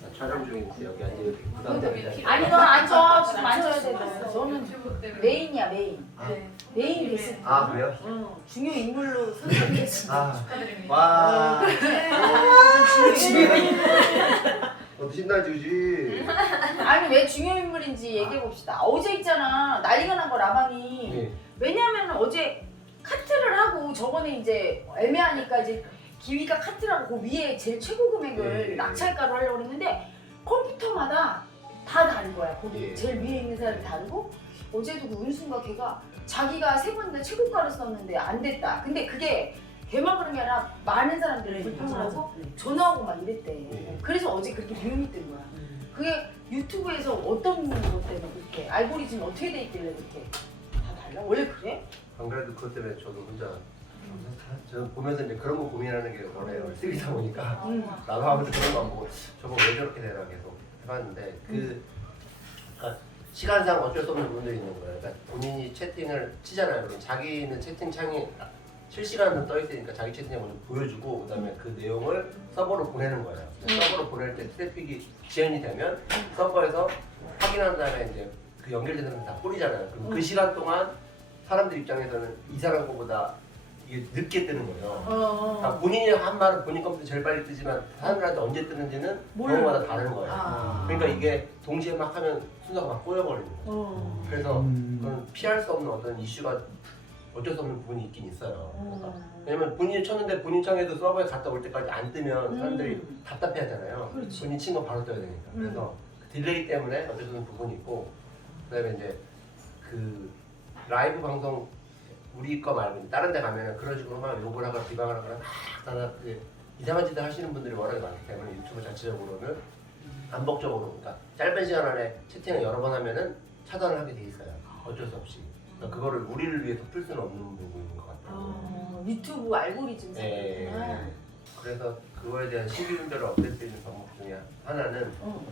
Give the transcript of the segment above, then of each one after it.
나 촬영 중인데 여기 앉으면 부담됩니다. 아니 너 앉아 지금 앉아야 돼. 너. 너는 메인이야 메인. 네. 메인 게스트. 아 그래요? 응. 중요 인물로 선정됐어. 아, 축하드립니다. 와, 너도 신날 주지. 아니 왜 중요 인물인지 얘기해 봅시다. 어제 있잖아 난리가 난 거 라방이. 네. 왜냐면 어제 카트를 하고 저번에 이제 애매하니까 이제 기위가 카트라고 그 위에 제일 최고 금액을 네. 낙찰가로 하려고 했는데 컴퓨터마다 다 다른 거야. 거기 예. 제일 위에 있는 사람이 다르고 어제도 그 은수가 걔가 자기가 세번다 최고가를 썼는데 안 됐다. 근데 그게 걔만 그런 게 아니라 많은 사람들이 불평을 하고 전화하고 막 이랬대. 예. 그래서 어제 그렇게 비움이 뜬 거야. 그게 유튜브에서 어떤 것 때문에 그렇게 알고리즘 어떻게 돼 있길래 그렇게 다 달라? 원래 그래? 안 그래도 그것 때문에 저도 혼자 저는 보면서 이제 그런 거 고민하는 게 원해요. 쓰기다 보니까 응. 나도 하면서 그런 거 안 보고 저거 왜 저렇게 되나 계속 해봤는데 그 그러니까 시간상 어쩔 수 없는 부분들이 있는 거예요. 그러니까 본인이 채팅을 치잖아요. 그럼 자기는 채팅창이 실시간으로 떠 있으니까 자기 채팅을 먼저 보여주고 그다음에 그 내용을 서버로 보내는 거예요. 서버로 보낼 때 트래픽이 지연이 되면 서버에서 확인한 다음에 이제 그 연결되는 건다 뿌리잖아요. 그럼 그 음. 시간 동안 사람들 입장에서는 이 사람 거보다 이게 늦게 뜨는 거예요. 어. 그러니까 본인이 한 말은 본인 컴퓨터 제일 빨리 뜨지만 사람들한테 언제 뜨는지는 몰라. 경우마다 다른 거예요. 아. 그러니까 이게 동시에 막 하면 순서가 막 꼬여버리는 거예요. 어. 그래서 음. 그건 피할 수 없는 어떤 이슈가 어쩔 수 없는 부분이 있긴 있어요. 그러니까 어. 왜냐면 본인이 쳤는데 본인 창에도 서버에 갔다 올 때까지 안 뜨면 사람들이 음. 답답해 하잖아요. 그렇지. 본인 친 거 바로 떠야 되니까. 음. 그래서 그 딜레이 때문에 어쩔 수 없는 부분이 있고 그 다음에 이제 그 라이브 방송 우리 거 말고 다른 데 가면은 그런 식으로 막 욕을 하거나 비방을 하거나 막 나나 그 이상한 짓을 하시는 분들이 워낙에 많기 때문에 유튜브 자체적으로는 반복적으로 그러니까 짧은 시간 안에 채팅을 여러 번 하면은 차단을 하게 돼 있어요. 어쩔 수 없이. 그러니까 그거를 우리를 위해서 풀 수는 없는 부분인 것 같아요. 어. 유튜브 알고리즘 예. 생겼구나. 그래서 그거에 대한 시비 분들을 없앨 수 있는 방법 중에 하나는 어.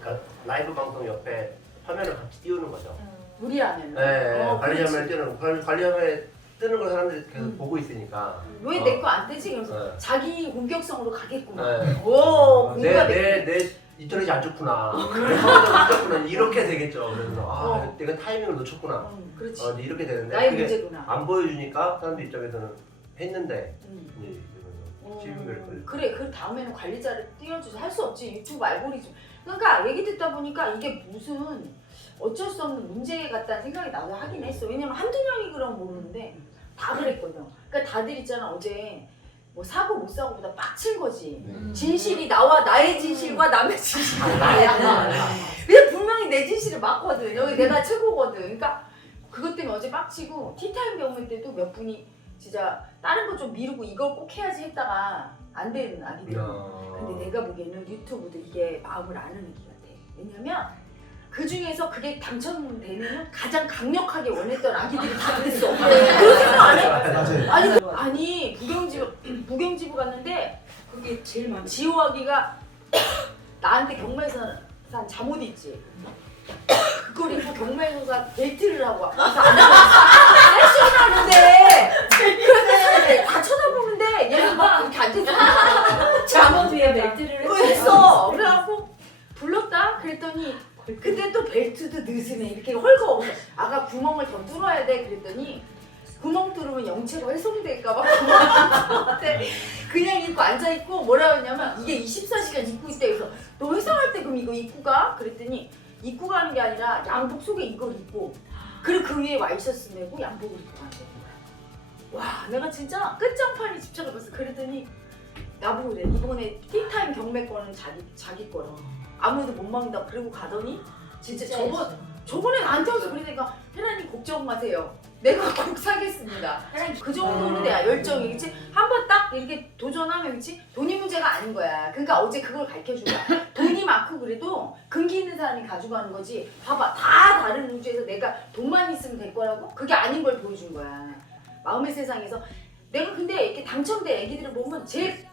그러니까 라이브 방송 옆에 화면을 같이 띄우는 거죠. 우리 화면. 네, 어, 관리 그렇지. 화면에 뜨는 관리, 관리 화면에 뜨는 걸 사람들이 계속 음. 보고 있으니까. 왜 어. 내거안 뜨지? 그래서 네. 자기 공격성으로 가겠구나. 네. 오, 내 공감이 내내 인터넷이 안 좋구나. 컴퓨터가 늦었구나. 이렇게 되겠죠. 그래서 아, 어. 내가 타이밍을 놓쳤구나. 응, 그렇지. 어, 이렇게 되는데 나의 그게 문제구나. 안 보여주니까 사람들 입장에서는 했는데 응. 이제 시비를 걸. 그래 그 다음에는 관리자를 띄워주지. 할 수 없지. 유튜브 알고리즘. 그러니까 얘기 듣다 보니까 이게 무슨 어쩔 수 없는 문제 같다는 생각이 나도 하긴 했어. 왜냐면 한두 명이 그럼 모르는데 다 그랬거든. 그러니까 다들 있잖아. 어제 뭐 사고 못 사고보다 빡친 거지. 네. 진실이 나와. 나의 진실과 남의 진실이 아, 나야 근데 분명히 내 진실을 맞거든. 여기 내가 최고거든. 그러니까 그것 때문에 어제 빡치고 티타임 경매 때도 몇 분이 진짜 다른 거 좀 미루고 이걸 꼭 해야지 했다가 안 되는 아기들 어. 근데 내가 보기에는 유튜브도 이게 마음을 아는 애기 같아 왜냐면 그 중에서 그게 당첨되면 가장 강력하게 원했던 아기들이 다 그랬어. 그런 생각 안 해? 맞아요. 아니 아니 부경지부 부경지부 갔는데 그게 제일 많 지호아기가 나한테 경매에서 산 잠옷 있지. 그걸 입고 경매에서 산 벨트를 하고 와서 안 하고 헬 하는데. 그런데 다 쳐다보는데 얘는 막 이렇게 앉아있어 잠옷 위에 벨트를 했어 그래갖고 불렀다? 그랬더니 근데 또 벨트도 느슨해. 이렇게 헐거워 아가 구멍을 더 뚫어야 돼. 그랬더니 구멍 뚫으면 영체가 훼손될까봐 그냥 입고 앉아있고 뭐라 했냐면 이게 24시간 입고 있다 해서 너 회사 갈 때 그럼 이거 입고 가? 그랬더니 입고 가는 게 아니라 양복 속에 이걸 입고 그리고 그 위에 와이셔츠 내고 양복을 입고 간다는 거야 와 내가 진짜 끝장판이 집착을 했어 그랬더니 나보고 그래 이번에 티타임 경매권은 자기 자기 거라 아무도 못 막는다 그러고 가더니 진짜 저번 저번에 나한테 와서 그러니까 혜란이 걱정 마세요. 내가 꼭 사겠습니다. 그 정도는 내가 열정이 그치? 한번 딱 이렇게 도전하면 그치? 돈이 문제가 아닌 거야. 그러니까 어제 그걸 가르쳐준 거야. 돈 이 많고 그래도 근기 있는 사람이 가져가는 거지. 봐봐 다 다른 우주에서 내가 돈만 있으면 될 거라고? 그게 아닌 걸 보여준 거야. 마음의 세상에서 내가 근데 이렇게 당첨된 애기들을 보면 제일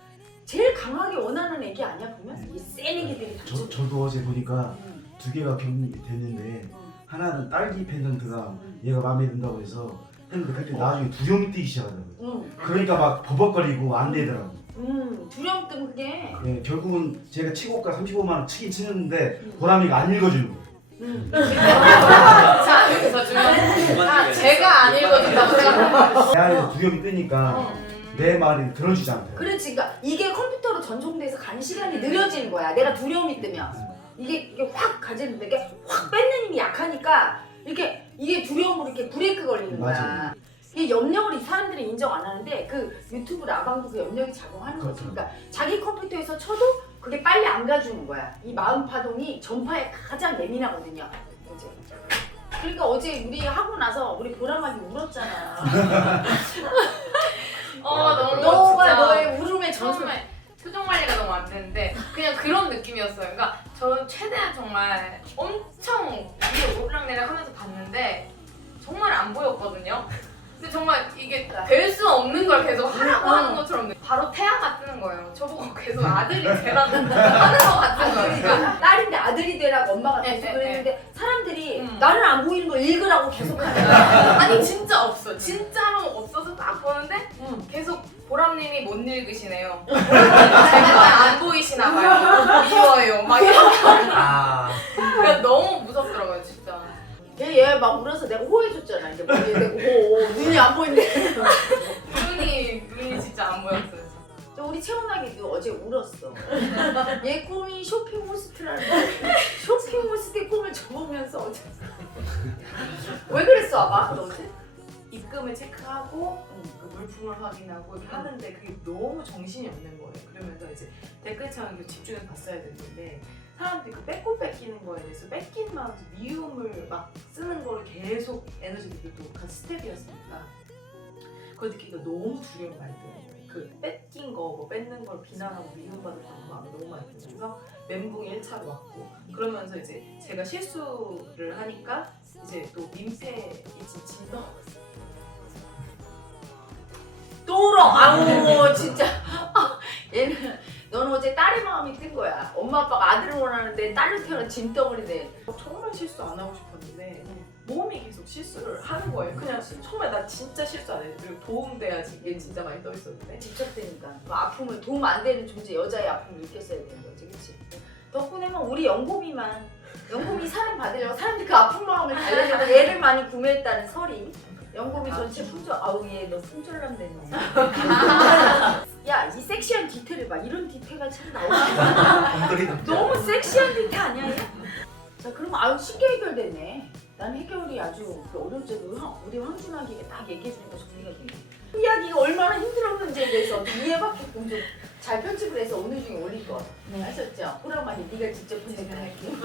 제일 강하게 원하는 애기 아니야 그러면? 이센 애기들이 저, 당첨. 저도 어제 보니까 응, 두 개가 경됐는데 응, 하나는 딸기 펜던트가 응. 얘가 마음에 든다고 해서 했는데 그때 나중에 두 형이 뛰기 시작하더라고요. 응. 그러니까 막 버벅거리고 안 되더라고. 음 두려움 때문에 그게 예, 결국은 제가 치고가 35만 원 치긴 치는데 음. 보람이가 안 읽어주는 거예요. 음. 자 여기서 중요한 아, 제가 안 읽어준다고 생각하면 내 안에서 두려움이 뜨니까 어. 내 말이 들어주지 않대요. 그렇지 그러니까 이게 컴퓨터로 전송돼서 가는 시간이 느려지는 거야 내가 두려움이 뜨면 이게, 이게 확 가지는데 이게 확 뺏는 힘이 약하니까 이렇게 이게 두려움으로 이렇게 브레이크 걸리는 거야 맞아요. 이게 염력을 이 사람들이 인정 안 하는데 그 유튜브 라방도 그 염력이 작용하는 거지 그렇죠. 그러니까 자기 컴퓨터에서 쳐도 그게 빨리 안 가주는 거야 이 마음 파동이 전파에 가장 예민하거든요 어제 그러니까 어제 우리 하고 나서 우리 보람하게 울었잖아 어 너무 너가 진짜 너의 울음의 전설 처음에 표정 관리가 너무 안 되는데 그냥 그런 느낌이었어요. 그러니까 저는 최대한 정말 엄청 위에 오르락내리락 하면서 봤는데 정말 안 보였거든요. 근데 정말 이게 될 수 없는 걸 계속 하라고 하는 것처럼 바로 태아가 뜨는 거예요. 저보고 계속 아들이 되라는 하는 것 같은 거예요. 그러니까 그러니까 딸인데 아들이 되라고 엄마가 네, 계속 네, 그랬는데 사람들이 음. 나는 안 보이는 거 읽으라고 계속 하는 거야 아니 진짜 없어. 진짜로 없어서 딱 보는데 응. 계속 보람님이 못 읽으시네요. 제가 안 보이시나 봐요. 미워요. 막 이런. 아 그러니까 너무. 얘얘막 울어서 내가 호해줬잖아. 이제 머리에 대고. 호 눈이 안 보이는데 눈이 눈이 진짜 안 보였어요. 저 우리 채원아기도 어제 울었어. 얘 꿈이 쇼핑 호스트라는 거야 쇼핑 호스트의 꿈을 접으면서 어제. 왜 그랬어 아빠 너 어제? 입금을 체크하고 그 물품을 확인하고 이렇게 하는데 그게 너무 정신이 없는 거예요. 그러면서 이제 댓글창을 집중해서 봤어야 되는데 사람들이 그 뺏고 뺏기는 거에 대해서 뺏긴 마음, 미움을 막 쓰는 거를 계속 에너지 느끼고 또 같이 스텝이었으니까 그걸 느끼니까 너무 두려운 거예요. 그 뺏긴 거, 뭐 뺏는 걸 비난하고 미움받을 그런 마음이 너무 많이 들면서 멘붕이 1차로 왔고 그러면서 이제 제가 실수를 하니까 이제 또 민폐에 지친 거또 울어! 아우 진짜 엄마 아빠가 아들을 원하는데 딸로 태어난 짐덩어리네 정말 실수 안 하고 싶었는데 몸이 계속 실수를 하는 거예요. 그냥 정말 나 진짜 실수 안 해. 그리고 도움돼야지 이게 진짜 많이 떠 있었는데 집착되니까 그 아픔을 도움 안 되는 존재 여자의 아픔을 느꼈어야 되는 거지 그치 덕분에 뭐 우리 영곰이만 영곰이 사랑 받으려고 사람들이 그 아픈 마음을 달래려고 얘를 많이 구매했다는 설이 영곰이 전체 품절 아우 얘너 품절남 됐네 야 이 섹시한 디테일을 봐. 이런 디테일가 참 나오지 곰돌이 남자 너무 섹시한 디테일 아니야 얘? 자 그럼 아유 쉽게 해결됐네. 난 해결이 아주 그 어렵지도. 형, 우리 황준하기가 딱 얘기해 주니까 정리가 되네. 이야기가 얼마나 힘들었는지에 대해서 이해받게끔 좀잘 편집을 해서 오늘 중에 올릴 거 네. 아셨죠? 호랑만이 네가 직접 편집할게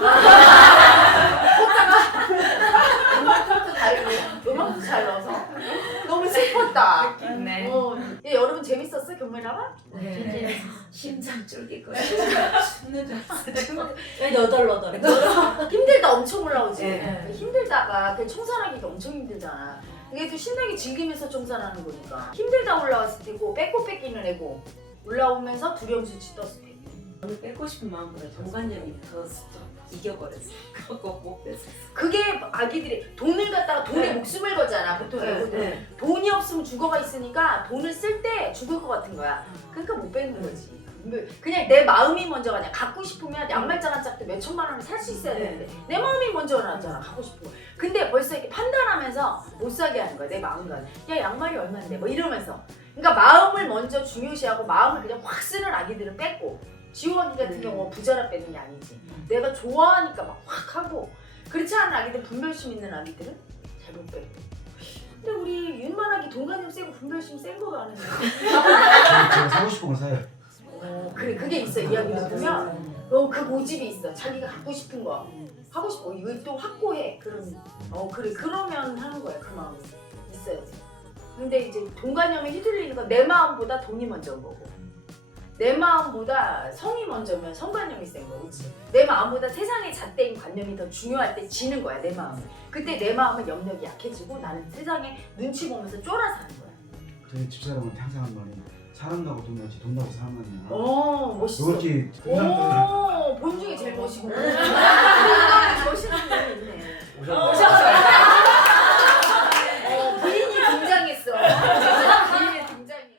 음악 컷도 달고 음악도 잘 넣어서 너무 슬펐다 네. 어, 얘 여러분 경매라마? 네. 심장 쫄깃 거. 너덜너덜 힘들다 엄청 올라오지 네. 힘들다가 그 청산하기가 엄청 힘들잖아 이게 또 신나게 즐기면서 청산하는 거니까 힘들다 올라왔을 때고 뺏고 뺏기는 애고 올라오면서 두려움 수치 떴을 때 오늘 뺏고 싶은 마음보다 정관념이 더 이겨버렸어. 그거 못 뺐어. 그게 아기들이 돈을 갖다가 돈에 네. 목숨을 거잖아 보통 애고들 네. 돈이 없으면 죽어가 있으니까 돈을 쓸 때 죽을 것 같은 거야. 그러니까 못 뺏는 거지. 그냥 내 마음이 먼저 가냐. 갖고 싶으면 양말장 한 짝도 몇 천만 원을 살 수 있어야 되는데 내 마음이 먼저 나잖아 갖고 거. 근데 벌써 이렇게 판단하면서 못 사게 하는 거야 내 마음가짐 야 양말이 얼마인데? 뭐 이러면서. 그러니까 마음을 먼저 중요시하고 마음을 그냥 확 쓰는 아기들은 뺐고 지호아기 같은 음. 경우는 부자라 빼는 게 아니지. 내가 좋아하니까 막 확 하고 그렇지 않은 아기들 분별심 있는 아기들은 잘 못 빼고 근데 우리 윤만하기 동간염 세고 분별심 센 거로 아는데 제가 사고 싶은 거 사요. 어, 그래. 그게 있어 이야기를 보면 어, 그 고집이 있어. 자기가 갖고 싶은 거. 하고 싶어. 이거 또 확고해. 그런 어 그래. 그러면 하는 거야 그 마음이. 있어야지 근데 이제 동간염에 휘둘리는 건 내 마음보다 돈이 먼저인 거고 내 마음보다 성이 먼저면 성관념이 센 그치? 내 마음보다 세상의 잣대인 관념이 더 중요할 때 지는 거야 내 마음은 그때 내 마음은 염력이 약해지고 나는 세상에 눈치 보면서 쫄아 사는 거야 저희 집사람한테 항상 하는 말이 사람나고 돈 나지 돈 나고 사람 나냐. 어 멋있어 이렇게 그 오, 본 중에 제일 멋있고. 멋있는 분이 있네. 오셨네